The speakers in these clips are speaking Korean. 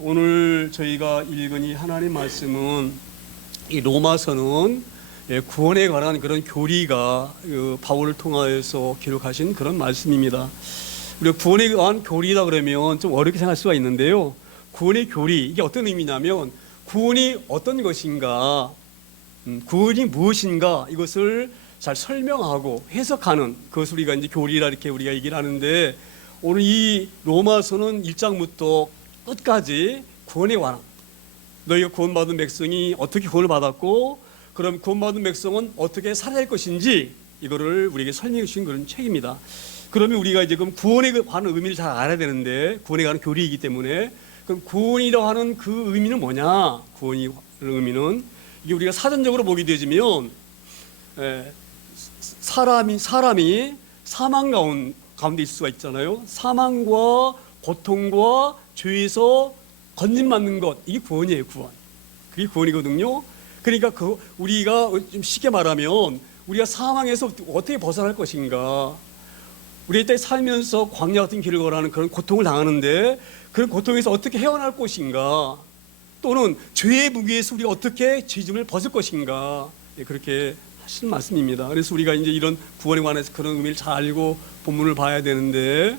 오늘 저희가 읽은 이 하나님 말씀은 이 로마서는 구원에 관한 그런 교리가 바울을 통하여서 기록하신 그런 말씀입니다. 우리가 구원에 관한 교리다 그러면 좀 어렵게 생각할 수가 있는데요. 구원의 교리, 이게 어떤 의미냐면 구원이 어떤 것인가, 구원이 무엇인가 이것을 잘 설명하고 해석하는 그것을 우리가 이제 교리라 이렇게 우리가 얘기를 하는데, 오늘 이 로마서는 1장부터 끝까지 구원에 관한, 너희가 구원받은 백성이 어떻게 구원을 받았고 그럼 구원받은 백성은 어떻게 살아야 할 것인지 이거를 우리에게 설명해 주신 그런 책입니다. 그러면 우리가 이제 그럼 구원에 관한 의미를 잘 알아야 되는데, 구원에 관한 교리이기 때문에 그럼 구원이라고 하는 그 의미는 뭐냐? 구원이 의미는 이게 우리가 사전적으로 보게 되면 사람이 사망 가운데 있을 수가 있잖아요. 사망과 고통과 죄에서 건진받는 것, 이게 구원이에요. 구원. 그게 구원이거든요. 그러니까 우리가 좀 쉽게 말하면 우리가 사망에서 어떻게 벗어날 것인가, 우리 이때 살면서 광야 같은 길을 걸어가는 그런 고통을 당하는데 그런 고통에서 어떻게 헤어날 것인가, 또는 죄의 무게에서 우리가 어떻게 죄짐을 벗을 것인가, 그렇게 하시는 말씀입니다. 그래서 우리가 이제 이런 구원에 관해서 그런 의미를 잘 알고 본문을 봐야 되는데,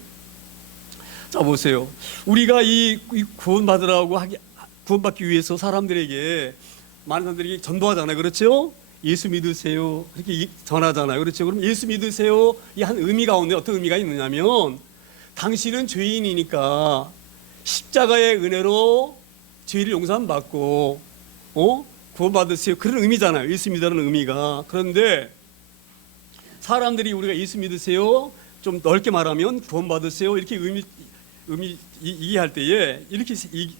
자 보세요. 우리가 이 구원받기 위해서 사람들에게, 많은 사람들이 전도하잖아요. 그렇죠? 예수 믿으세요. 그렇게 전하잖아요. 그렇죠? 그럼 예수 믿으세요 이 한 의미 가운데 어떤 의미가 있느냐면, 당신은 죄인이니까 십자가의 은혜로 죄를 용서받고 구원받으세요. 그런 의미잖아요. 예수 믿으라는 의미가. 그런데 사람들이 우리가 예수 믿으세요, 좀 넓게 말하면 구원받으세요, 이렇게 의미 이해할 때에 이렇게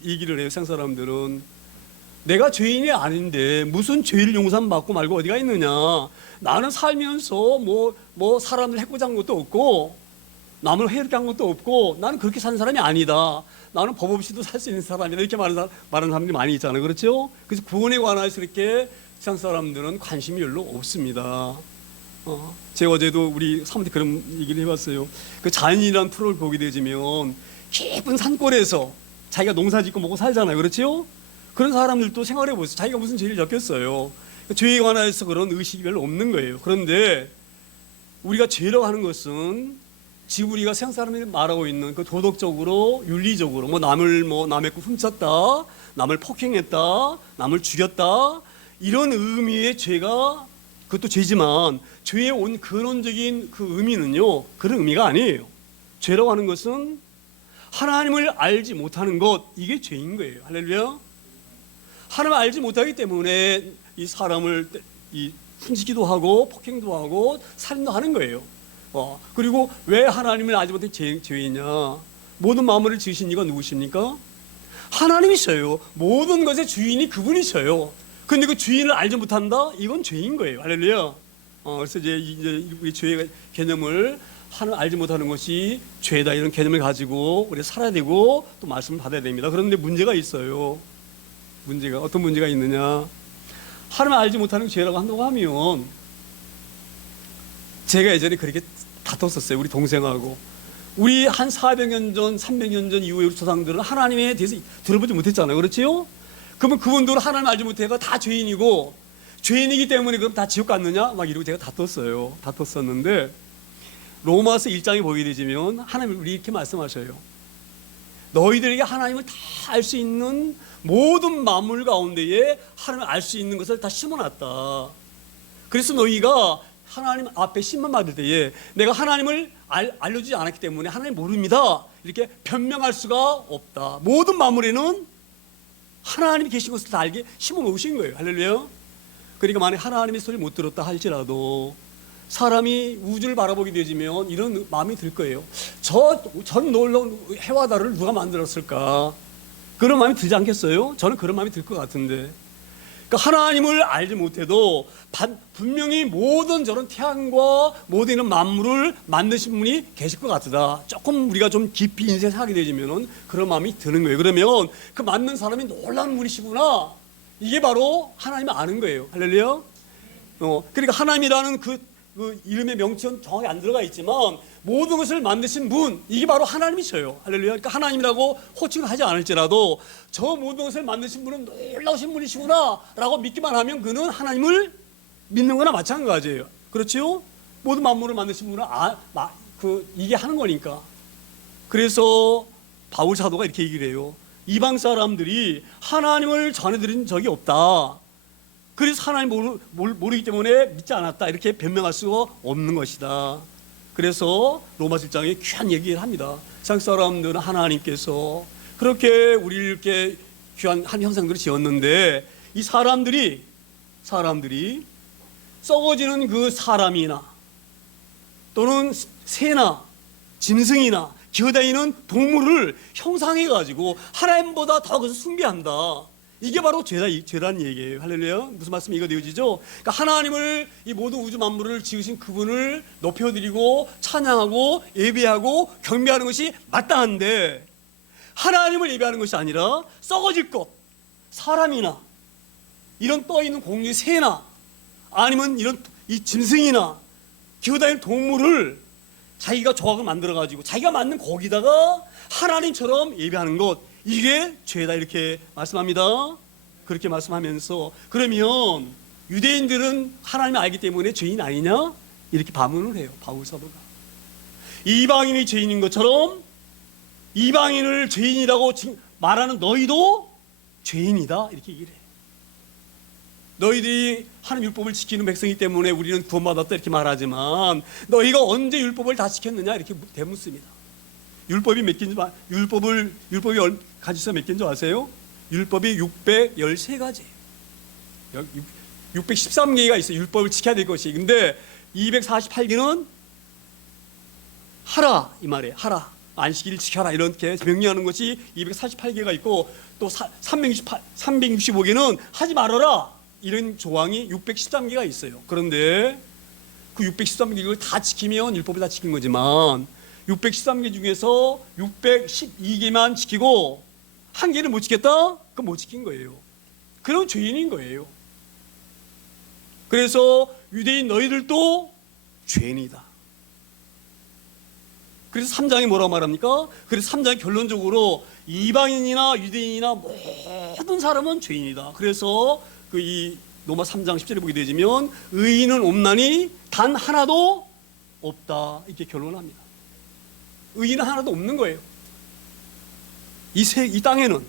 얘기를 해요. 세상 사람들은 내가 죄인이 아닌데 무슨 죄를 용서받고 말고 어디가 있느냐, 나는 살면서 뭐 사람을 해코지한 것도 없고 남을 해롭게 한 것도 없고 나는 그렇게 사는 사람이 아니다, 나는 법 없이도 살 수 있는 사람이다, 이렇게 말하는 사람들이 많이 있잖아요. 그렇죠? 그래서 구원에 관해서 이렇게 세상 사람들은 관심이 별로 없습니다. 제가 어제도 우리 사모님 그런 얘기를 해봤어요. 그 자연이라는 프로를 보게 되면 깊은 산골에서 자기가 농사 짓고 먹고 살잖아요. 그렇죠? 그런 사람들도 생각을 해보세요. 자기가 무슨 죄를 졌겠어요. 죄에 관해서 그런 의식이 별로 없는 거예요. 그런데 우리가 죄라고 하는 것은 지금 우리가 세상 사람들이 말하고 있는 그 도덕적으로, 윤리적으로 남의 거 훔쳤다, 남을 폭행했다, 남을 죽였다, 이런 의미의 죄가, 그것도 죄지만 죄의 온 근원적인 그 의미는요, 그런 의미가 아니에요. 죄라고 하는 것은 하나님을 알지 못하는 것, 이게 죄인 거예요. 할렐루야. 하나님을 알지 못하기 때문에 이 사람을 훔치기도 하고 폭행도 하고 살인도 하는 거예요. 그리고 왜 하나님을 알지 못해 죄이냐? 모든 마음을 지으신 이가 누구십니까? 하나님이셔요. 모든 것의 주인이 그분이셔요. 근데 그 주인을 알지 못한다? 이건 죄인 거예요. 할렐루야. 그래서 이제 우리 죄의 개념을 하나님 알지 못하는 것이 죄다, 이런 개념을 가지고 우리 살아야 되고 또 말씀을 받아야 됩니다. 그런데 문제가 있어요. 어떤 문제가 있느냐? 하나님 알지 못하는 죄라고 한다고 하면, 제가 예전에 그렇게 다퉜었어요. 우리 동생하고. 우리 한 400년 전, 300년 전 이후의 우리 조상들은 하나님에 대해서 들어보지 못했잖아요. 그렇지요? 그러면 그분들은 하나님 알지 못해가 다 죄인이고, 죄인이기 때문에 그럼 다 지옥 갔느냐? 막 이러고 제가 다퉜었는데, 로마서 1장에 보게 되면 하나님이 우리 이렇게 말씀하셔요. 너희들에게 하나님을 다 알 수 있는 모든 만물 가운데에 하나님을 알 수 있는 것을 다 심어놨다. 그래서 너희가 하나님 앞에 심만 받을 때에 내가 하나님을 알려주지 않았기 때문에 하나님 모릅니다, 이렇게 변명할 수가 없다. 모든 만물에는 하나님이 계신 것을 다 알게 심어 놓으신 거예요. 할렐루야. 그러니까 만약 하나님의 소리를 못 들었다 할지라도 사람이 우주를 바라보게 되면 이런 마음이 들 거예요. 전 놀라운 해와 달을 누가 만들었을까? 그런 마음이 들지 않겠어요? 저는 그런 마음이 들 것 같은데. 그러니까 하나님을 알지 못해도 분명히 모든 저런 태양과 모든 이런 만물을 만드신 분이 계실 것 같다. 조금 우리가 좀 깊이 인생 살게 되면 그런 마음이 드는 거예요. 그러면 그 만든 사람이 놀라운 분이시구나, 이게 바로 하나님을 아는 거예요. 할렐루야. 그러니까 하나님이라는 그 그 이름의 명칭은 정확히 안 들어가 있지만 모든 것을 만드신 분, 이게 바로 하나님이셔요. 할렐루야. 그러니까 하나님이라고 호칭을 하지 않을지라도 저 모든 것을 만드신 분은 놀라우신 분이시구나 라고 믿기만 하면 그는 하나님을 믿는 거나 마찬가지예요. 그렇지요? 모든 만물을 만드신 분은 이게 하는 거니까. 그래서 바울 사도가 이렇게 얘기를 해요. 이방 사람들이 하나님을 전해드린 적이 없다. 그래서 하나님 모르기 때문에 믿지 않았다. 이렇게 변명할 수가 없는 것이다. 그래서 로마 7장에 귀한 얘기를 합니다. 세상 사람들은 하나님께서 그렇게 우리를 이렇게 귀한 한 형상들을 지었는데 이 사람들이 썩어지는 그 사람이나 또는 새나 짐승이나 기어다니는 동물을 형상해가지고 하나님보다 더 그것을 숭배한다. 이게 바로 죄라는 얘기예요. 할렐루야. 무슨 말씀이 이거 되어지죠? 그러니까 하나님을, 이 모든 우주 만물을 지으신 그분을 높여드리고 찬양하고 예배하고 경배하는 것이 마땅한데 하나님을 예배하는 것이 아니라 썩어질 것, 사람이나 이런 떠있는 공중의 새나 아니면 이런 이 짐승이나 기어다니는 동물을 자기가 조각을 만들어가지고 자기가 만든 거기다가 하나님처럼 예배하는 것, 이게 죄다 이렇게 말씀합니다. 그렇게 말씀하면서 그러면 유대인들은 하나님을 알기 때문에 죄인 아니냐? 이렇게 반문을 해요. 바울 사도가. 이방인이 죄인인 것처럼 이방인을 죄인이라고 말하는 너희도 죄인이다. 이렇게 얘기를 해요. 너희들이 하나님 율법을 지키는 백성이기 때문에 우리는 구원받았다 이렇게 말하지만 너희가 언제 율법을 다 지켰느냐 이렇게 대묻습니다. 율법이 몇 개인지 율법이 가지수 몇 개인 줄 아세요? 율법이 613가지. 613개가 있어요. 율법을 지켜야 될 것이. 근데 248개는 하라 이 말이에요. 하라. 안식일을 지켜라 이렇게 명령하는 것이 248개가 있고 또 365개는 하지 말아라. 이런 조항이 613개가 있어요. 그런데 그 613개를 다 지키면 율법을 다 지킨 거지만 613개 중에서 612개만 지키고 한 개를 못 지켰다? 그럼 못 지킨 거예요. 그럼 죄인인 거예요. 그래서 유대인 너희들도 죄인이다. 그래서 3장이 뭐라고 말합니까? 그래서 3장이 결론적으로 이방인이나 유대인이나 모든 사람은 죄인이다. 그래서 이 로마 3장 10절에 보게 되지면 의인은 없나니 단 하나도 없다. 이렇게 결론합니다. 의인은 하나도 없는 거예요. 이 땅에는.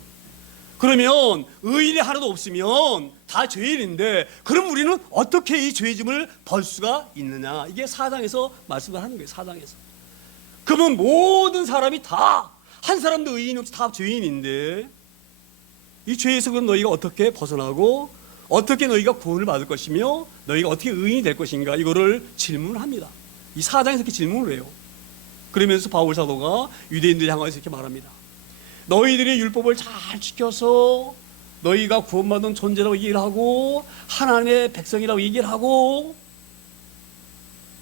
그러면 의인이 하나도 없으면 다 죄인인데 그럼 우리는 어떻게 이 죄짐을 벌 수가 있느냐. 이게 4장에서 말씀을 하는 거예요. 4장에서. 그러면 모든 사람이 다 한 사람도 의인 없이 다 죄인인데 이 죄에서 그럼 너희가 어떻게 벗어나고 어떻게 너희가 구원을 받을 것이며 너희가 어떻게 의인이 될 것인가 이거를 질문합니다. 이 4장에서 이렇게 질문을 해요. 그러면서 바울 사도가 유대인들 향해서 이렇게 말합니다. 너희들이 율법을 잘 지켜서 너희가 구원받은 존재라고 얘기를 하고 하나님의 백성이라고 얘기를 하고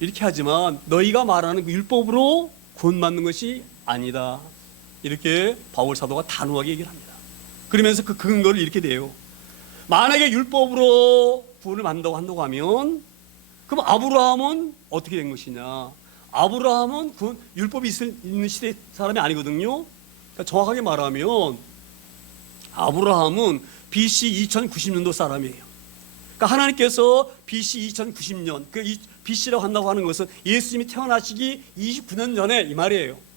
이렇게 하지만 너희가 말하는 그 율법으로 구원받는 것이 아니다. 이렇게 바울 사도가 단호하게 얘기를 합니다. 그러면서 그 근거를 이렇게 돼요. 만약에 율법으로 구원을 받는다고 하면 그럼 아브라함은 어떻게 된 것이냐. 아브라함은 그 율법이 있는 시대 사람이 아니거든요. 그러니까 정확하게 말하면 아브라함은 BC 2090년도 사람이에요. 그러니까 하나님께서 BC 2090년, 그 BC라고 한다고 하는 것은 예수님이 태어나시기 29년 전에 이 말이에요.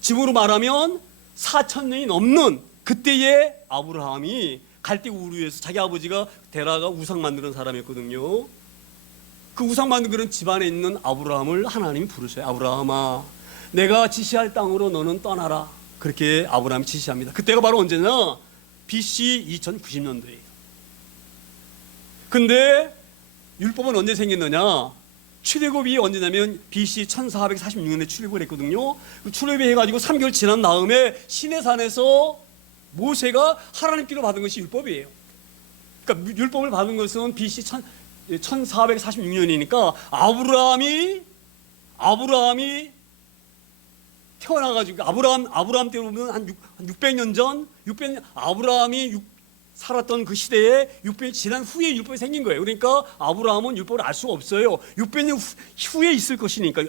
지금으로 말하면 4,000년이 넘는 그때의 아브라함이 갈대 우르에서 자기 아버지가 데라가 우상 만드는 사람이었거든요. 그 우상 만드는 집안에 있는 아브라함을 하나님이 부르셔요. 아브라함아, 내가 지시할 땅으로 너는 떠나라. 그렇게 아브라함이 지시합니다. 그때가 바로 언제냐? BC 2090년도예요. 근데 율법은 언제 생겼느냐? 출애굽이 언제냐면 BC 1446년에 출애굽을 했거든요. 출애굽해가지고 3개월 지난 다음에 시내산에서 모세가 하나님께로 받은 것이 율법이에요. 그러니까 율법을 받은 것은 BC 1446년이니까 아브라함이 태어나가지고 아브라함 때로 보면 한 600년 전, 아브라함이 살았던 그 시대에 600년 지난 후에 율법이 생긴 거예요. 그러니까 아브라함은 율법을 알 수가 없어요. 600년 후에 있을 것이니까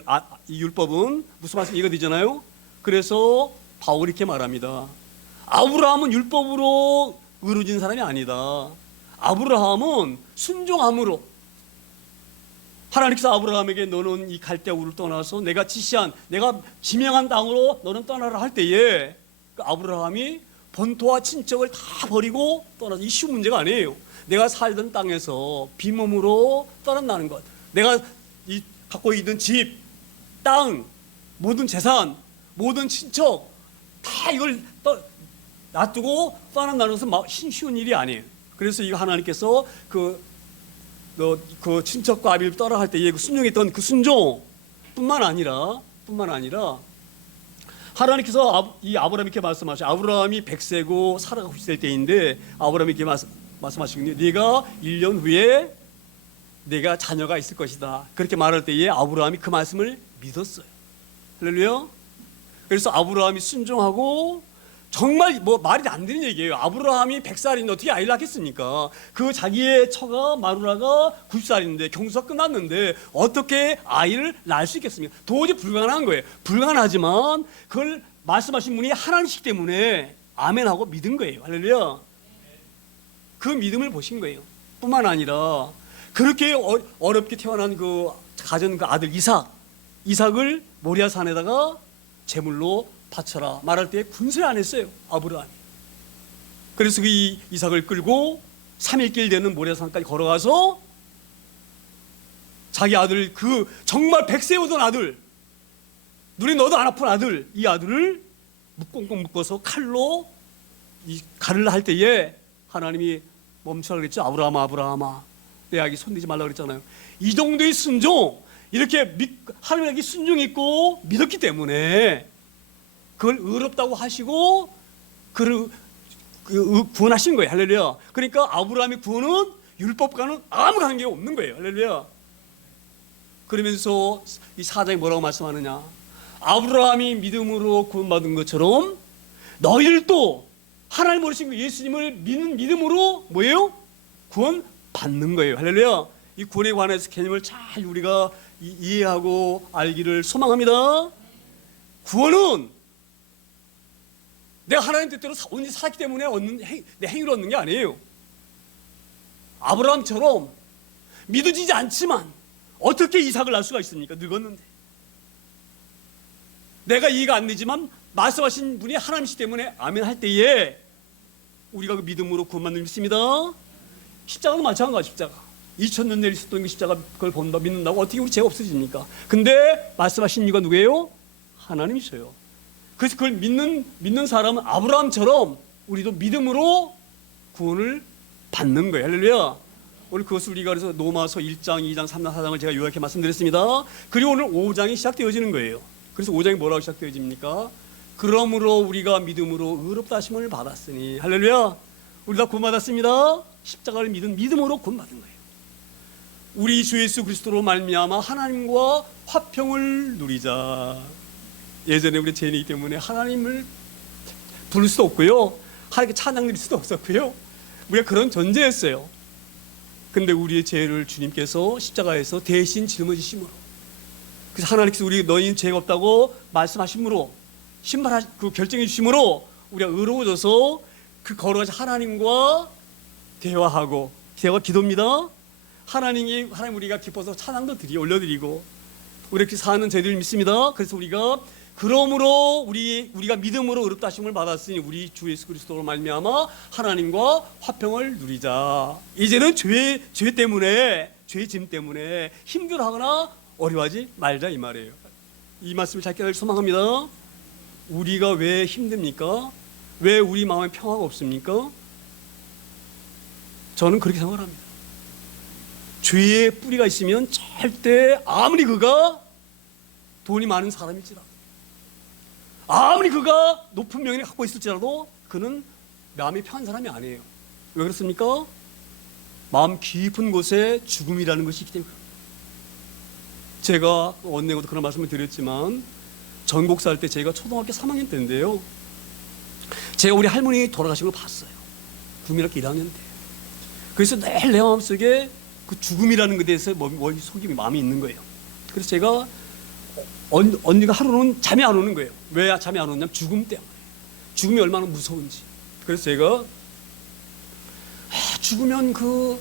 이 율법은 무슨 말씀 이해가 되잖아요. 그래서 바울이 이렇게 말합니다. 아브라함은 율법으로 의로워진 사람이 아니다. 아브라함은 순종함으로 하나님께서 아브라함에게 너는 이 갈대아 우를 떠나서 내가 지명한 땅으로 너는 떠나라 할 때에 그 아브라함이 본토와 친척을 다 버리고 떠나서 이 쉬운 문제가 아니에요. 내가 살던 땅에서 빈몸으로 떠난다는 것, 내가 갖고 있는 집, 땅, 모든 재산, 모든 친척 다 이걸 놔두고 떠난다는 것은 쉬운 일이 아니에요. 그래서 이거 하나님께서 그 친척과 아비를 떠나갈 때에 순종했던 그 순종뿐만 아니라 하나님께서 이 아브라함에게 말씀하셔. 아브라함이 100세고 사라가 90세 때인데 아브라함에게 말씀하시거든요. 네가 1년 후에 내가 자녀가 있을 것이다. 그렇게 말할 때에 아브라함이 그 말씀을 믿었어요. 할렐루야. 그래서 아브라함이 순종하고 정말 말이 안 되는 얘기예요. 아브라함이 100살인데 어떻게 아이를 낳겠습니까? 그 자기의 처가 마누라가 90살인데 경수가 끝났는데 어떻게 아이를 낳을 수 있겠습니까? 도저히 불가능한 거예요. 불가능하지만 그걸 말씀하신 분이 하나님이시기 때문에 아멘하고 믿은 거예요. 할렐루야. 그 믿음을 보신 거예요. 뿐만 아니라 그렇게 어렵게 태어난 그 가진 그 아들 이삭을 모리아 산에다가 제물로 바쳐라 말할 때 군소리 안 했어요. 아브라함이. 그래서 그 이삭을 끌고 3일길 되는 모리아산까지 걸어가서 자기 아들, 그 정말 100세 오던 아들, 눈이 너도 안 아픈 아들, 이 아들을 꽁꽁 묶어서 칼로 가르려 할 때에 하나님이 멈추라 그랬죠. 아브라함아 내 아기 손대지 말라 그랬잖아요. 이 정도의 순종, 이렇게 하나님에게 순종했고 믿었기 때문에 그걸 의롭다고 하시고 그를 구원하신 거예요. 할렐루야. 그러니까 아브라함의 구원은 율법과는 아무 관계가 없는 거예요. 할렐루야. 그러면서 이 4장에 뭐라고 말씀하느냐, 아브라함이 믿음으로 구원받은 것처럼 너희를 또 하나님 어리신 예수님을 믿는 믿음으로 뭐예요? 구원받는 거예요. 할렐루야. 이 구원에 관해서 개념을 잘 우리가 이해하고 알기를 소망합니다. 구원은 내가 하나님 뜻대로 온전히 살았기 때문에 내 행위로 얻는 게 아니에요. 아브라함처럼 믿어지지 않지만 어떻게 이삭을 낳을 수가 있습니까? 늙었는데. 내가 이해가 안 되지만 말씀하신 분이 하나님이시기 때문에 아멘 할 때에 우리가 그 믿음으로 구원받는 믿습니다. 십자가도 마찬가지. 십자가 2000년 내에 있었던 그 십자가 그걸 본다 믿는다고 어떻게 우리 죄가 없어집니까? 근데 말씀하신 이가 누구예요? 하나님이셔요. 그래서 그걸 믿는 사람은 아브라함처럼 우리도 믿음으로 구원을 받는 거예요. 할렐루야. 오늘 그것을 우리가 그래서 로마서 1장, 2장, 3장, 4장을 제가 요약해 말씀드렸습니다. 그리고 오늘 5장이 시작되어지는 거예요. 그래서 5장이 뭐라고 시작되어집니까? 그러므로 우리가 믿음으로 의롭다 하심을 받았으니, 할렐루야. 우리 다 구원받았습니다. 십자가를 믿은 믿음으로 구원받은 거예요. 우리 주 예수 그리스도로 말미암아 하나님과 화평을 누리자. 예전에 우리 죄인이기 때문에 하나님을 부를 수도 없고요, 하나님께 찬양 드릴 수도 없었고요, 우리가 그런 존재였어요. 근데 우리의 죄를 주님께서 십자가에서 대신 짊어지심으로, 그래서 하나님께서 우리 너희는 죄가 없다고 말씀하심으로, 그 결정해 주심으로 우리가 의로워져서 그 걸어가서 하나님과 대화하고, 대화가 기도입니다. 하나님 우리가 기뻐서 찬양도 올려드리고 우리 이렇게 사는 저희들 믿습니다. 그래서 우리가 그러므로 우리가 믿음으로 의롭다 하심을 받았으니 우리 주 예수 그리스도로 말미암아 하나님과 화평을 누리자. 이제는 죄 때문에, 죄의 짐 때문에 힘들어하거나 어려워하지 말자 이 말이에요. 이 말씀을 잘 깨달을 소망합니다. 우리가 왜 힘듭니까? 왜 우리 마음에 평화가 없습니까? 저는 그렇게 생각합니다. 죄의 뿌리가 있으면 절대 아무리 그가 돈이 많은 사람일지라도, 아무리 그가 높은 명예를 갖고 있을지라도 그는 마음이 편한 사람이 아니에요. 왜 그렇습니까? 마음 깊은 곳에 죽음이라는 것이 있기 때문에. 제가 언젠가도 그런 말씀을 드렸지만 전국사 할 때 제가 초등학교 3학년 때인데요, 제가 우리 할머니 돌아가신 걸 봤어요. 국민학교 1학년 때. 그래서 늘 내 마음속에 그 죽음이라는 것에 대해서 속임이 마음이 있는 거예요. 그래서 제가 언니가 하루는 잠이 안 오는 거예요. 왜 잠이 안 오냐면 죽음 때문에. 죽음이 얼마나 무서운지. 그래서 제가 죽으면 그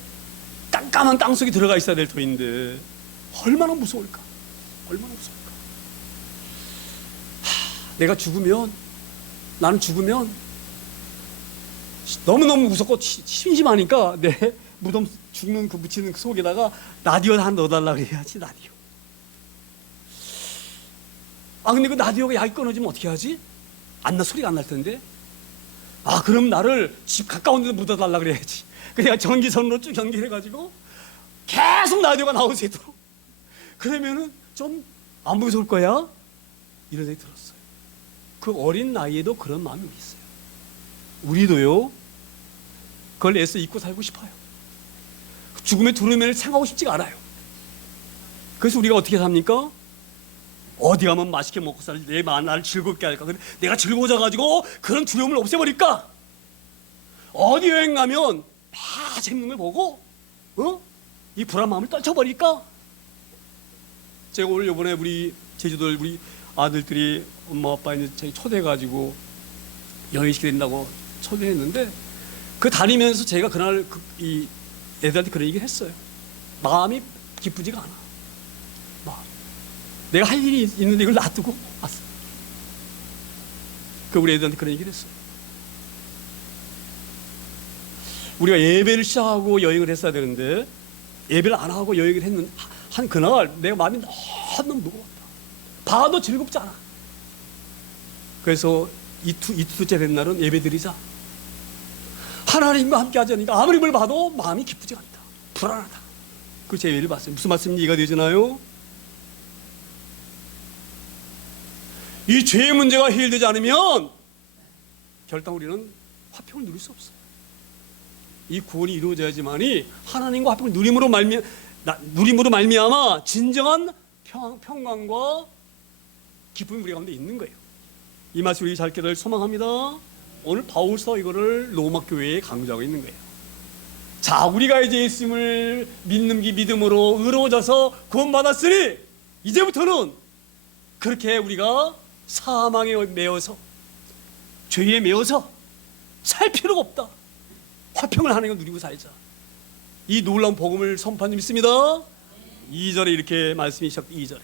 깜깜한 땅속에 들어가 있어야 될 터인데 얼마나 무서울까? 얼마나 무서울까? 내가 죽으면, 나는 죽으면 너무너무 무섭고 심심하니까 내 무덤 죽는 그 묻히는 그 속에다가 라디오 하나 넣어달라 그래야지. 라디오. 근데 그 라디오가 약이 끊어지면 어떻게 하지? 소리가 안 날 텐데. 그럼 나를 집 가까운 데도 묻어달라 그래야지. 그래야 전기선으로 쭉 연결해가지고 계속 라디오가 나올 수 있도록. 그러면은 좀 안 무서울 거야? 이런 생각이 들었어요. 그 어린 나이에도 그런 마음이 있어요. 우리도요, 그걸 애써 잊고 살고 싶어요. 죽음의 두려움을 생각하고 싶지가 않아요. 그래서 우리가 어떻게 삽니까? 어디 가면 맛있게 먹고 살, 내 나를 즐겁게 할까? 내가 즐거워져가지고 그런 두려움을 없애버릴까? 어디 여행 가면 다 재밌는 걸 보고, 이 불안 마음을 떨쳐버릴까? 제가 오늘 이번에 우리 제주도 우리 아들들이 엄마 아빠 이제 저희 초대해가지고 여행시키게 된다고 초대했는데, 그 다니면서 제가 그날 이 애들한테 그런 얘기를 했어요. 마음이 기쁘지가 않아. 내가 할 일이 있는데 이걸 놔두고 왔어. 우리 애들한테 그런 얘기를 했어요. 우리가 예배를 시작하고 여행을 했어야 되는데 예배를 안 하고 여행을 했는데 한 그날 내가 마음이 너무 무거웠다. 봐도 즐겁지 않아. 그래서 이틀째 된 날은 예배 드리자. 하나님과 함께 하자니까 아무리 뭘 봐도 마음이 기쁘지 않다. 불안하다. 그래서 예배를 봤어요. 무슨 말씀인지 이해가 되시나요? 이 죄의 문제가 해결되지 않으면 결단 우리는 화평을 누릴 수 없어요. 이 구원이 이루어져야지만이 하나님과 화평을 누림으로 말미암아 진정한 평강과 기쁨이 우리 가운데 있는 거예요. 이 말씀 우리 잘 깨달을 소망합니다. 오늘 바울서 이거를 로마 교회에 강조하고 있는 거예요. 자, 우리가 이제 예수님을 믿는 믿음으로 의로워져서 구원받았으니 이제부터는 그렇게 우리가 사망에 매여서 죄에 매여서 살 필요가 없다. 화평을 하나님과 누리고 살자. 이 놀라운 복음을 선포한 줄 믿습니다. 2절에 이렇게 말씀이 시작. 2절에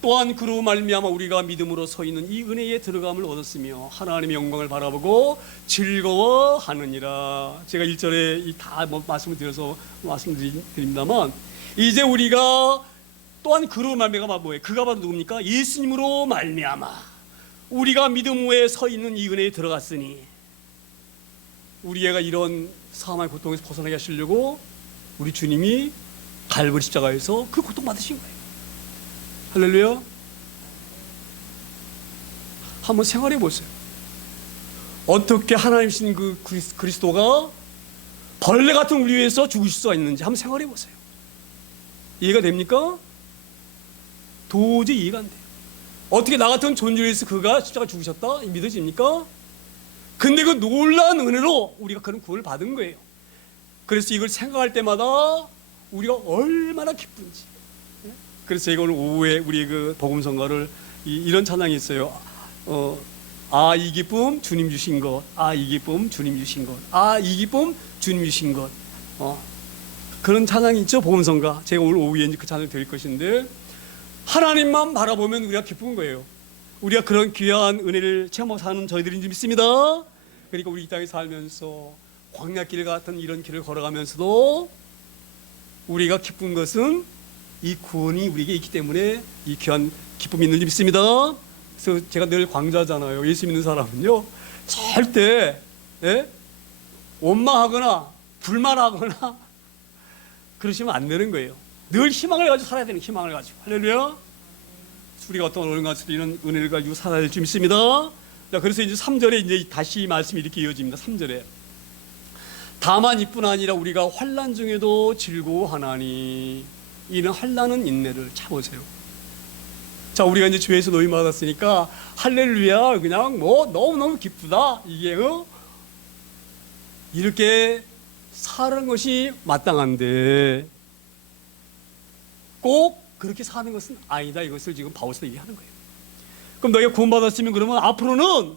또한 그로 말미암아 우리가 믿음으로 서 있는 이 은혜에 들어감을 얻었으며 하나님의 영광을 바라보고 즐거워하느니라. 제가 1절에 다 말씀을 드려서 말씀드립니다만, 이제 우리가 또한 그로 말미암아 뭐예요? 그가 바로 누굽니까? 예수님으로 말미암아 우리가 믿음 위에 서 있는 이 은혜에 들어갔으니, 우리 애가 이런 사망의 고통에서 벗어나게 하시려고 우리 주님이 갈보리 십자가에서 그 고통 받으신 거예요. 할렐루야. 한번 생활해 보세요. 어떻게 하나님이신 그 그리스도가 벌레 같은 우리 위해서 죽으실 수가 있는지 한번 생활해 보세요. 이해가 됩니까? 도저히 이해가 안 돼요. 어떻게 나 같은 존재를 위해서 그가 십자가 죽으셨다? 믿어집니까? 근데 그 놀라운 은혜로 우리가 그런 구원을 받은 거예요. 그래서 이걸 생각할 때마다 우리가 얼마나 기쁜지. 그래서 제가 오늘 오후에 우리 그 복음성가를 이런 찬양이 있어요. 이 기쁨 주님 주신 것. 이 기쁨 주님 주신 것. 이 기쁨 주님 주신 것. 그런 찬양이 있죠, 복음성가. 제가 오늘 오후에 이제 그 찬양을 드릴 것인데, 하나님만 바라보면 우리가 기쁜 거예요. 우리가 그런 귀한 은혜를 체험하고 사는 저희들인 줄 믿습니다. 그러니까 우리 이 땅에 살면서 광야길 같은 이런 길을 걸어가면서도 우리가 기쁜 것은 이 구원이 우리에게 있기 때문에 이 귀한 기쁨이 있는 줄 믿습니다. 그래서 제가 늘 강조하잖아요. 예수 믿는 사람은요, 절대 원망하거나 불만하거나 그러시면 안 되는 거예요. 늘 희망을 가지고 살아야 되는, 희망을 가지고. 할렐루야. 우리가 어떤 어려운 것을 이런 은혜를 가지고 살아야 될 줄 믿습니다. 자, 그래서 이제 3절에 이제 다시 말씀이 이렇게 이어집니다. 3절에 다만 이뿐 아니라 우리가 환난 중에도 즐거워하나니 이는 환난은 인내를. 차보세요. 자, 우리가 이제 죄에서 노임 받았으니까 할렐루야, 그냥 뭐 너무너무 기쁘다. 이렇게 사는 것이 마땅한데 꼭 그렇게 사는 것은 아니다. 이것을 지금 바울서 얘기하는 거예요. 그럼 너희가 구원받았으면 그러면 앞으로는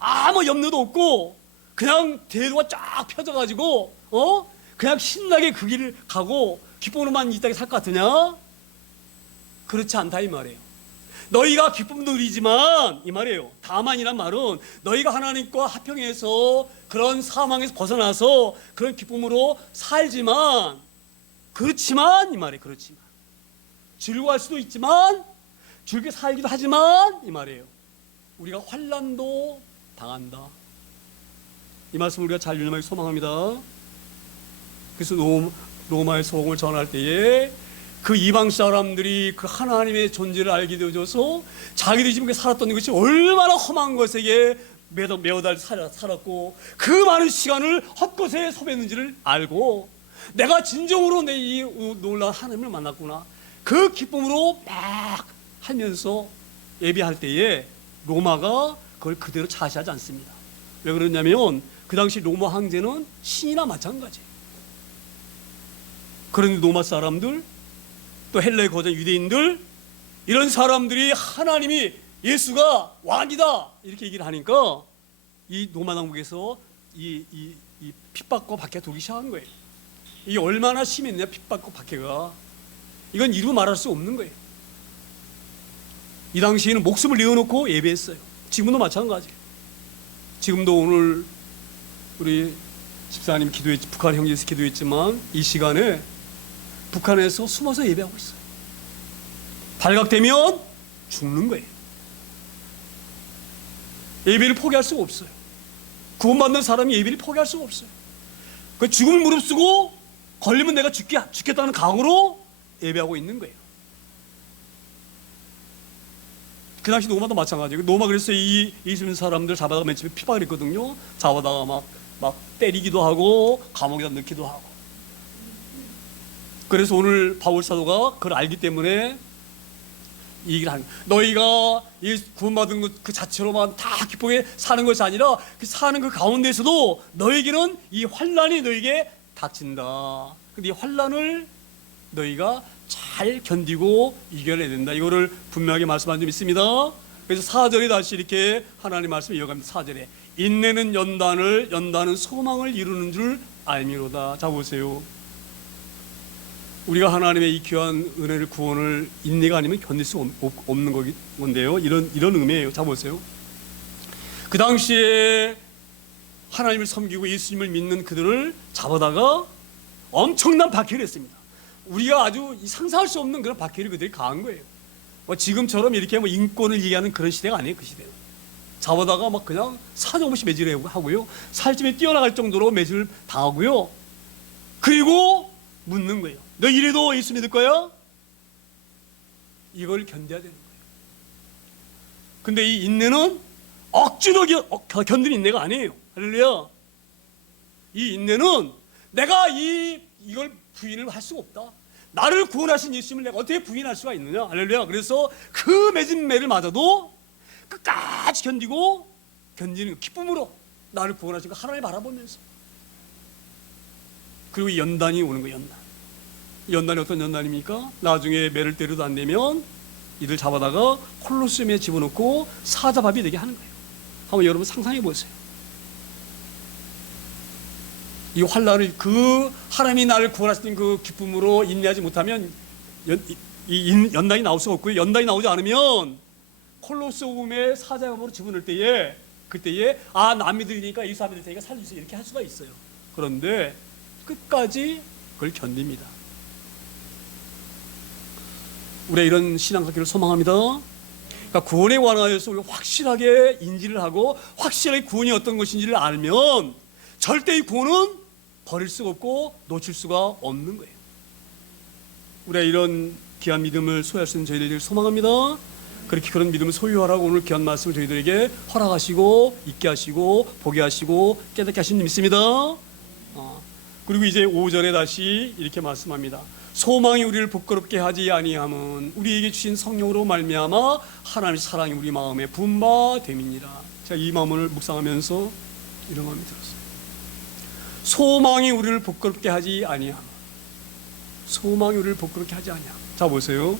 아무 염려도 없고 그냥 대도가 쫙 펴져가지고 그냥 신나게 그 길을 가고 기쁨으로만 이 땅에 살 것 같으냐? 그렇지 않다 이 말이에요. 너희가 기쁨도 누리지만 이 말이에요. 다만이란 말은 너희가 하나님과 화평해서 그런 사망에서 벗어나서 그런 기쁨으로 살지만 그렇지만 이 말이에요. 그렇지만 즐거워할 수도 있지만 즐겁게 살기도 하지만 이 말이에요. 우리가 환난도 당한다. 이 말씀 우리가 잘 유념하기 소망합니다. 그래서 로마의 소원을 전할 때에 그 이방 사람들이 그 하나님의 존재를 알게 되어줘서 자기들이 지금 살았던 것이 얼마나 험한 것에게 매어달 살았고 그 많은 시간을 헛것에 소비했는지를 알고 내가 진정으로 내 이 놀라운 하나님을 만났구나. 그 기쁨으로 막 하면서 예배할 때에 로마가 그걸 그대로 차시하지 않습니다. 왜 그러냐면 그 당시 로마 황제는 신이나 마찬가지예요. 그런데 로마 사람들 또 헬라의 거장 유대인들 이런 사람들이 하나님이 예수가 왕이다 이렇게 얘기를 하니까 이 로마 당국에서 이 핍박과 박해가 돌기 시작한 거예요. 이게 얼마나 심했냐 핍박과 박해가. 이건 이루 말할 수 없는 거예요. 이 당시에는 목숨을 내어놓고 예배했어요. 지금도 마찬가지예요. 지금도 오늘 우리 집사님 북한 형제에서 기도했지만 이 시간에 북한에서 숨어서 예배하고 있어요. 발각되면 죽는 거예요. 예배를 포기할 수가 없어요. 구원받는 사람이 예배를 포기할 수가 없어요. 그 죽음을 무릅쓰고 걸리면 내가 죽겠다는 각오로 예배하고 있는 거예요. 그 당시 노마도 마찬가지예요. 노마 그래서 이 예수님 사람들 잡아다가 맨 처음에 핍박을 했거든요. 잡아다가 막 때리기도 하고 감옥에다 넣기도 하고. 그래서 오늘 바울 사도가 그걸 알기 때문에 이 얘기를 하는 거예요. 너희가 구원받은 것 그 자체로만 다 기쁘게 사는 것이 아니라 그 사는 그 가운데서도 너에게는 이 환난이 너에게 닥친다. 근데 이 환난을 너희가 잘 견디고 이겨내야 된다. 이거를 분명하게 말씀한 점 있습니다. 그래서 4절에 다시 이렇게 하나님 말씀을 이어갑니다. 4절에 인내는 연단은 소망을 이루는 줄 알미로다. 자 보세요. 우리가 하나님의 이 귀한 은혜를 구원을 인내가 아니면 견딜 수 없는 건데요. 이런 의미예요. 자 보세요. 그 당시에 하나님을 섬기고 예수님을 믿는 그들을 잡아다가 엄청난 박해를 했습니다. 우리가 아주 상상할 수 없는 그런 박해를 그들이 가한 거예요. 지금처럼 이렇게 인권을 얘기하는 그런 시대가 아니에요. 그 시대는 잡아다가 막 그냥 사정없이 매질을 하고요. 살집에 뛰어나갈 정도로 매질을 당하고요. 그리고 묻는 거예요. 너 이래도 예수 믿을 거야? 이걸 견뎌야 되는 거예요. 근데 이 인내는 억지로 견디는 인내가 아니에요. 할렐루야. 이 인내는 내가 이걸 부인을 할 수가 없다. 나를 구원하신 예수님을 내가 어떻게 부인할 수가 있느냐. 할렐루야. 그래서 그 맺은 매를 맞아도 끝까지 견디는 기쁨으로 나를 구원하신 그 하나님을 바라보면서. 그리고 이 연단이 오는 거예요. 연단이 어떤 연단입니까? 나중에 매를 때려도 안 되면 이들 잡아다가 콜로세움에 집어넣고 사자밥이 되게 하는 거예요. 한번 여러분 상상해 보세요. 이 환난을 그 하나님이 나를 구원하신 그 기쁨으로 인내하지 못하면 연단이 나올 수가 없고요. 연단이 나오지 않으면 콜로세움에 사자밥으로 집어넣을 때에 그때에 남 믿으니까 예수 안 믿을 테니까 살려주세요 이렇게 할 수가 있어요. 그런데 끝까지 그걸 견딥니다. 우리가 이런 신앙생활을 소망합니다. 그러니까 구원에 관하여서 우리가 확실하게 인지를 하고 확실하게 구원이 어떤 것인지를 알면 절대 이 구원은 버릴 수가 없고 놓칠 수가 없는 거예요. 우리가 이런 귀한 믿음을 소유할 수 있는 저희들이 소망합니다. 그렇게 그런 믿음을 소유하라고 오늘 귀한 말씀을 저희들에게 허락하시고 있게 하시고 보게 하시고 깨닫게 하신 줄 믿습니다. 그리고 이제 5절에 다시 이렇게 말씀합니다. 소망이 우리를 부끄럽게 하지 아니함은 우리에게 주신 성령으로 말미암아 하나님의 사랑이 우리 마음에 분바됨이니라. 제가 이 마음을 묵상하면서 이런 마음이 들었어요. 소망이 우리를 부끄럽게 하지 아니함. 소망이 우리를 부끄럽게 하지 아니함. 자 보세요.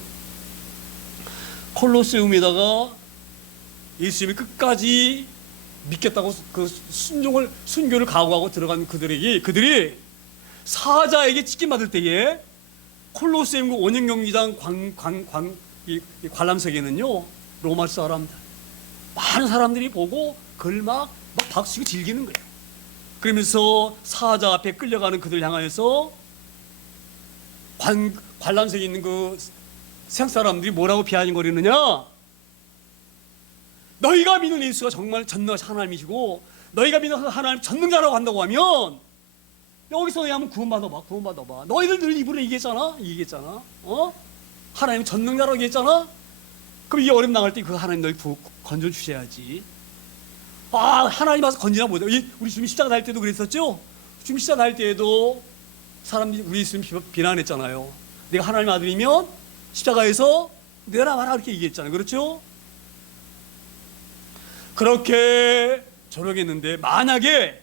콜로세움에다가 예수님이 끝까지 믿겠다고 그 순교를 각오하고 들어간 그들이 사자에게 찢김받을 때에 콜로세움 그 원형 경기장 관람석에는요 로마 사람들 많은 사람들이 보고 그걸 막 박수치고 즐기는 거예요. 그러면서 사자 앞에 끌려가는 그들 향하여서 관람석에 있는 그 세상 사람들이 뭐라고 비아냥거리느냐? 너희가 믿는 예수가 정말 전능하신 하나님이시고 너희가 믿는 하나님 전능자라고 한다고 하면 여기서 너희 한번 구원받아봐. 너희들 늘 입으로 얘기했잖아. 하나님 전능자라고 얘기했잖아. 그럼 이 어려움 나갈 때 그 하나님 너희 건져주셔야지. 하나님 와서 건지나 보자. 우리 주님 십자가 달 때도 그랬었죠. 주님 십자가 달 때에도 사람들이 우리 예수님 비난했잖아요. 내가 하나님 아들이면 십자가에서 내려와라 이렇게 얘기했잖아요. 그렇죠? 그렇게 저러겠는데 만약에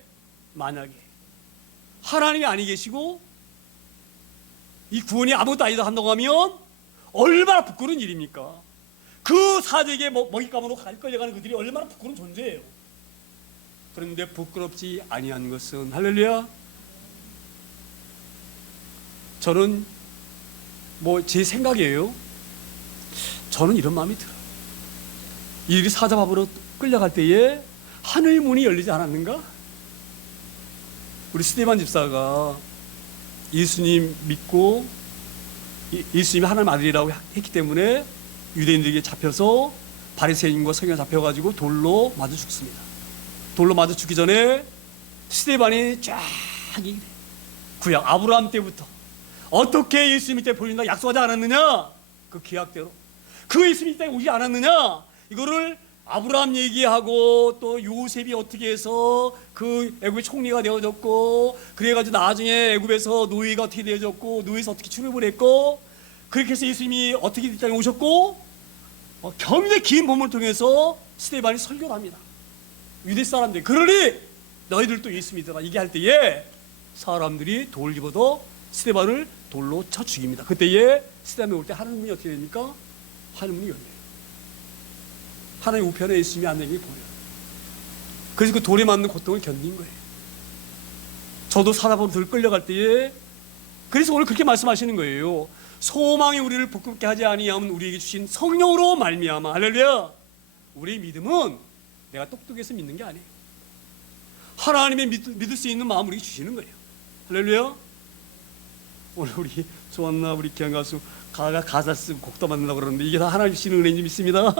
하나님이 아니 계시고 이 구원이 아무것도 아니다 한다고 하면 얼마나 부끄러운 일입니까? 그 사제에게 먹잇감으로 끌려가는 그들이 얼마나 부끄러운 존재예요. 그런데 부끄럽지 아니한 것은 할렐루야. 저는 제 생각이에요. 저는 이런 마음이 들어요. 이 사자 밥으로 끌려갈 때에 하늘 문이 열리지 않았는가? 우리 스데반 집사가 예수님 믿고 예수님이 하나님 아들이라고 했기 때문에 유대인들에게 잡혀서 바리새인과 서기관 잡혀가지고 돌로 맞아 죽습니다. 돌로 맞아 죽기 전에 스데반이 쫙 구약 아브라함 때부터 어떻게 예수님 때 보인다 약속하지 않았느냐? 그 기약대로 그 예수님 때 오지 않았느냐? 이거를 아브라함 얘기하고 또 요셉이 어떻게 해서 그 애굽의 총리가 되어졌고 그래가지고 나중에 애굽에서 노예가 어떻게 되어졌고 노예에서 어떻게 출애굽을 했고 그렇게 해서 예수님이 어떻게 이 땅에 오셨고 굉장히 긴 본문을 통해서 스데반이 설교를 합니다. 유대 사람들 그러니 너희들도 예수 믿어라 얘기할 때에 사람들이 돌 집어도 스데반을 돌로 쳐 죽입니다. 그때에 스데반이 올 때 하늘문이 어떻게 됩니까? 하늘문이 열려요. 하나님 우편에 예수님이 앉는 게 보여요. 그래서 그 돌에 맞는 고통을 견딘 거예요. 저도 사자보로 들 끌려갈 때에 그래서 오늘 그렇게 말씀하시는 거예요. 소망이 우리를 부끄럽게 하지 아니하면 우리에게 주신 성령으로 말미암아 할렐루야. 우리의 믿음은 내가 똑똑해서 믿는 게 아니에요. 하나님의 믿을 수 있는 마음을 우리에게 주시는 거예요. 할렐루야. 오늘 우리 조한나 우리 기한 가수 가사 쓰고 곡도 만들려고 그러는데 이게 다 하나님 주시는 은혜인 줄 믿습니다.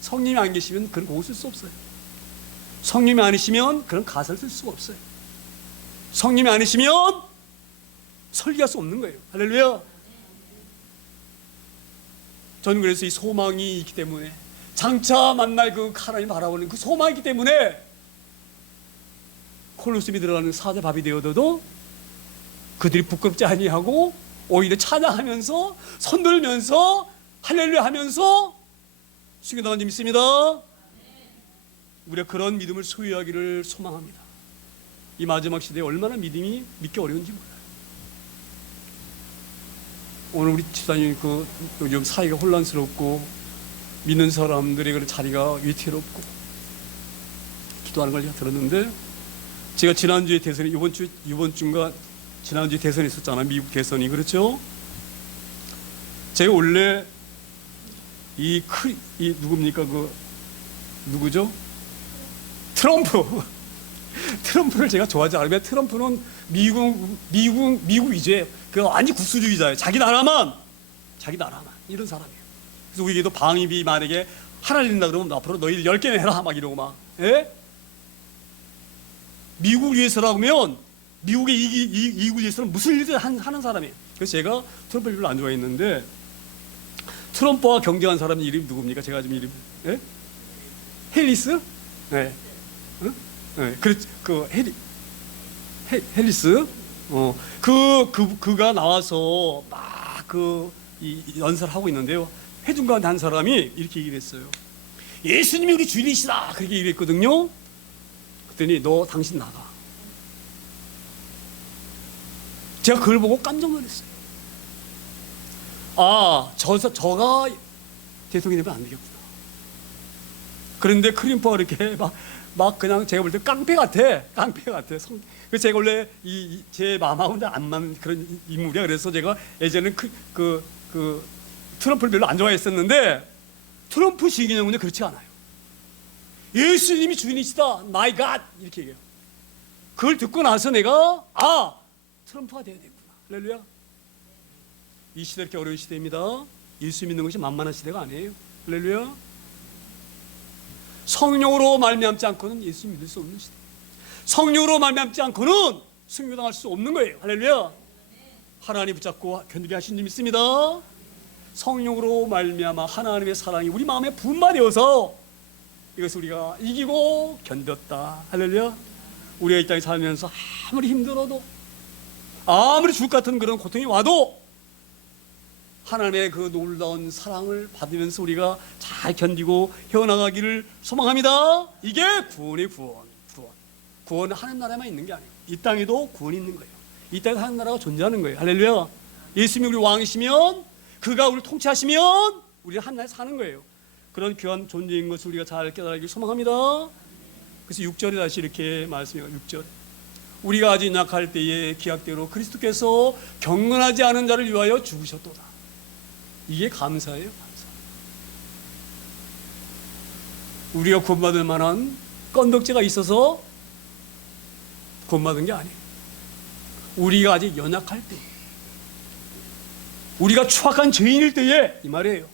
성령이 안 계시면 그런 곡을 쓸 수 없어요. 성령이 아니시면 그런 가사를 쓸 수가 없어요. 성령이 아니시면 설계할 수 없는 거예요. 할렐루야. 저는 그래서 이 소망이 있기 때문에 장차 만날 그 하나님 바라보는 그 소망이 있기 때문에 콜로세움에 들어가는 사자 밥이 되어도 그들이 부끄럽지 아니하고 오히려 찬양하면서 손들면서 할렐루야 하면서 수고나간 줄 믿습니다. 우리가 그런 믿음을 소유하기를 소망합니다. 이 마지막 시대에 얼마나 믿기 어려운지 몰라요. 오늘 우리 집사님 요즘 사이가 혼란스럽고 믿는 사람들의 그 자리가 위태롭고 기도하는 걸 들었는데 제가 지난주에 대선이 이번 주인가 지난주에 대선이 있었잖아요. 미국 대선이 그렇죠? 제가 원래 이 누굽니까 누구죠? 트럼프를 제가 좋아하지 않으면 트럼프는 미국 위주의 완전 국수주의자예요. 자기 나라만 이런 사람이에요. 그래서 우리에게도 방위비 만약에 하나 낸다 그러면 앞으로 너희들 10개나 해라 막 이러고 막 예? 미국 위해서라고 하면 미국의 이익을 위해서는 무슨 일을 하는 사람이에요. 그래서 제가 트럼프를 별로 안 좋아했는데 트럼프와 경쟁한 사람 이름이 누굽니까? 제가 좀 이름 헬리스? 네. 네. 헬리스? 그가 나와서 막 연설을 하고 있는데요. 해준 가운데 한 사람이 이렇게 얘기를 했어요. 예수님이 우리 주인이시다. 그렇게 얘기를 했거든요. 그랬더니 당신 나가. 제가 그걸 보고 깜짝 놀랐어요. 저가 대통령이 되면 안 되겠구나. 그런데 크림프가 이렇게 막 그냥 제가 볼 때 깡패 같아. 그래서 제가 원래 제 마음하고는 안 맞는 그런 인물이야. 그래서 제가 예전에는 그 트럼프를 별로 안 좋아했었는데 트럼프 시기는요 그렇지 않아요. 예수님이 주인이시다, 마이 갓 이렇게 얘기해요. 그걸 듣고 나서 내가 트럼프가 돼야 되겠구나. 할렐루야. 이 시대 이렇게 어려운 시대입니다. 예수 믿는 것이 만만한 시대가 아니에요. 할렐루야. 성령으로 말미암지 않고는 예수 믿을 수 없는 시대. 성령으로 말미암지 않고는 승리당할 수 없는 거예요. 할렐루야. 하나님 붙잡고 견디게 하신 줄 믿습니다. 성령으로 말미암아 하나님의 사랑이 우리 마음에 분만되어서 이것을 우리가 이기고 견뎠다. 할렐루야. 우리가 이 땅에 살면서 아무리 힘들어도 아무리 죽을 것 같은 그런 고통이 와도 하나님의 그 놀라운 사랑을 받으면서 우리가 잘 견디고 헤어나가기를 소망합니다. 이게 구원의 구원은 하나님 나라에만 있는 게 아니에요. 이 땅에도 구원이 있는 거예요. 이 땅에 하나님 나라가 존재하는 거예요. 할렐루야. 예수님이 우리 왕이시면, 그가 우리를 통치하시면 우리는 하나님 나라에 사는 거예요. 그런 귀한 존재인 것을 우리가 잘 깨달기를 소망합니다. 그래서 6절에 다시 이렇게 말씀해요. 6절. 우리가 아직 약할 때에 기약대로 그리스도께서 경건하지 않은 자를 위하여 죽으셨도다. 이게 감사예요. 감사. 우리가 구원받을 만한 건덕지가 있어서 구원받은 게 아니에요. 우리가 아직 연약할 때, 우리가 추악한 죄인일 때에 이 말이에요.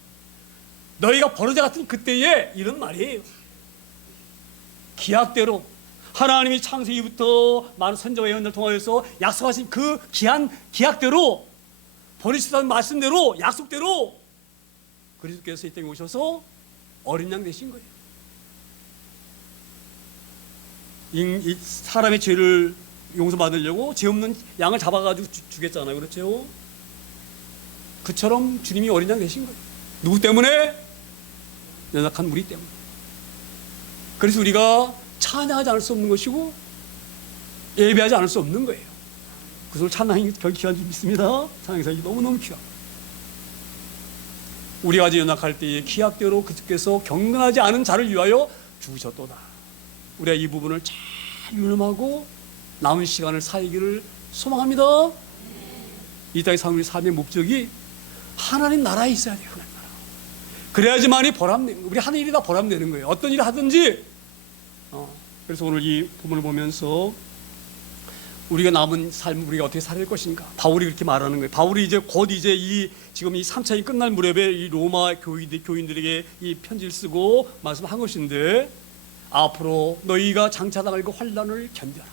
너희가 버러지 같은 그때에 이런 말이에요. 기약대로 하나님이 창세기부터 많은 선지자 예언자를 통하여서 약속하신 그 기약대로, 버리시다는 말씀대로, 약속대로 그리스도께서 이 땅에 오셔서 어린 양 되신 거예요. 이 사람의 죄를 용서받으려고 죄 없는 양을 잡아가지고 주겠잖아요. 그렇죠? 그처럼 주님이 어린 양 되신 거예요. 누구 때문에? 연약한 우리 때문에. 그래서 우리가 찬양하지 않을 수 없는 것이고 예배하지 않을 수 없는 거예요. 그래서 찬양이 결 귀한 줄 믿습니다. 찬양이 너무너무 귀하고, 우리가 아직 연약할 때에 기약대로 그께서 경건하지 않은 자를 위하여 죽으셨도다. 우리가 이 부분을 잘 유념하고 남은 시간을 살기를 소망합니다. 이 땅에 사는 우리 삶의 목적이 하나님 나라에 있어야 돼요. 하나님 나라. 그래야지만이 보람내는, 우리 하는 일이 다 보람내는 거예요. 어떤 일을 하든지. 그래서 오늘 이 부분을 보면서 우리가 남은 삶 우리가 어떻게 살릴 것인가, 바울이 그렇게 말하는 거예요. 바울이 이제 곧 이제 지금 이 3차이 끝날 무렵에 이 로마 교인들에게 이 편지를 쓰고 말씀한 것인데, 앞으로 너희가 장차당할 그 환난을 견뎌라.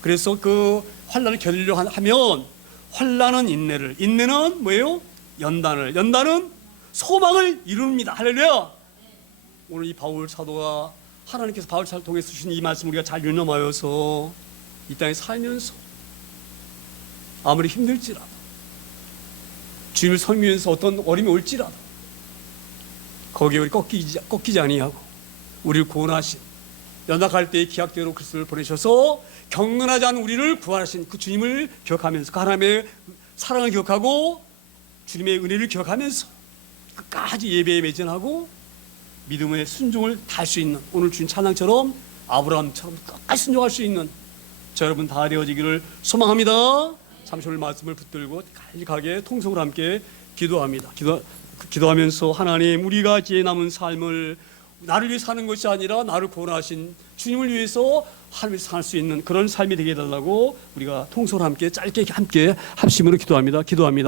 그래서 그 환난을 견디려고 하면 환난은 인내를, 인내는 뭐예요? 연단은 소망을 이룹니다. 할렐루야. 오늘 이 바울 사도가 하나님께서 바울 사도를 통해 주신 이 말씀 우리가 잘 유념하여서 이 땅에 살면서 아무리 힘들지라도, 주님을 섬기면서 어떤 어려움이 올지라도 거기에 우리 꺾이지 아니하고 우리를 구원하신, 연약할 때의 기약대로 그리스도를 보내셔서 경건하지 않은 우리를 구원하신 그 주님을 기억하면서, 그 하나님의 사랑을 기억하고 주님의 은혜를 기억하면서 끝까지 예배에 매진하고 믿음의 순종을 다할 수 있는, 오늘 주인 찬양처럼 아브라함처럼 끝까지 순종할 수 있는 저 여러분 다 되어지기를 소망합니다. 잠시 오늘 말씀을 붙들고 간직하게 통성으로 함께 기도합니다. 기도하면서 하나님, 우리가 이제 남은 삶을 나를 위해 사는 것이 아니라 나를 구원하신 주님을 위해서 하나님을 살 수 있는 그런 삶이 되게 해달라고 우리가 통성으로 함께 짧게 함께 합심으로 기도합니다.